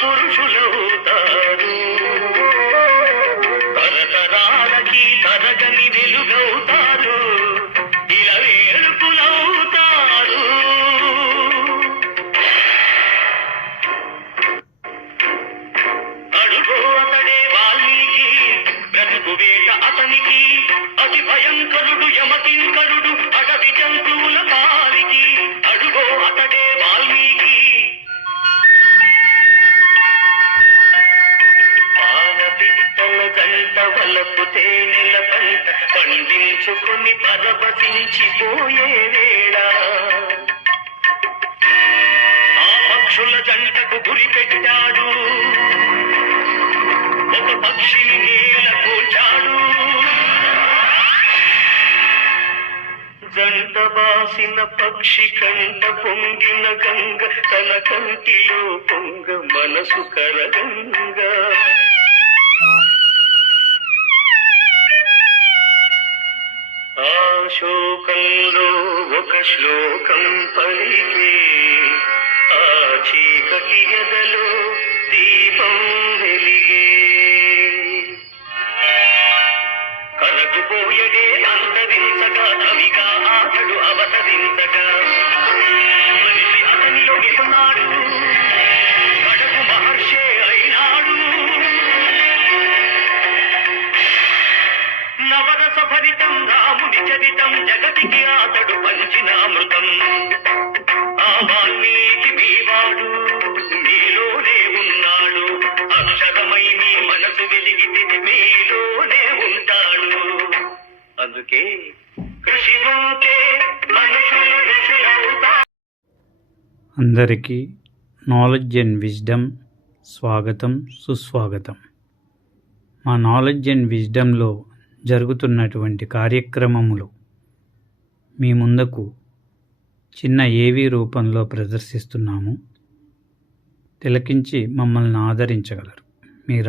పురుషులవుతారు. తరతరాలకి తరగని వెలుగవుతారు. ఇలా వేడుకులవుతారు. అడుగో అతడే వాల్మీకి, బ్రతుకు వేట అతనికి, అతి భయంకరుడు యమకింకరుడు అడవి జంతువుల పాలికి. అడుగో అతడే వాల్మీకి. పాలపిట్టల జంట వలపు తేనెల పంట పండించుకుని పరవశించిపోయే వేళ, ఆ పక్షుల జంటకు గురి పెట్టాడు. ఒక పక్షిని నేల కూల్చాడు. జంట బాసిన పక్షి కంట పొంగిన గంగ తన కంటిలో పొంగ మనసు కరగంగా. ఆ శోకంలో ఒక శ్లోకం పలికే, ఆ చీకటి ఎదలో దీపం వెలిగే. కరగుపోయడే అంతరించగా కవిగా అతడు అవతరించగా, మనిషి అతనిలో ఉన్నాడు, కడకు మహర్షే అయినాడు. నవరస భరితం రాముని చరితం జగతికి అతడు పంచిన అమృతం. ఆ వాల్మీకి మీవాడు, మీలోనే ఉన్నాడు. అక్షరమై మీ మనసు వెలిగితే మీలోనే ఉంటాడు. అందుకే కృషి ఉంటే మనుషులు ఋషులవుతారు. అందరికీ నాలెడ్జ్ అండ్ విజ్డమ్ స్వాగతం, సుస్వాగతం. మా నాలెడ్జ్ అండ్ విజ్డమ్లో జరుగుతున్నటువంటి కార్యక్రమములు మీ ముందుకు చిన్న ఏవీ రూపంలో ప్రదర్శిస్తున్నాము. తిలకించి మమ్మల్ని ఆదరించగలరు. మీరు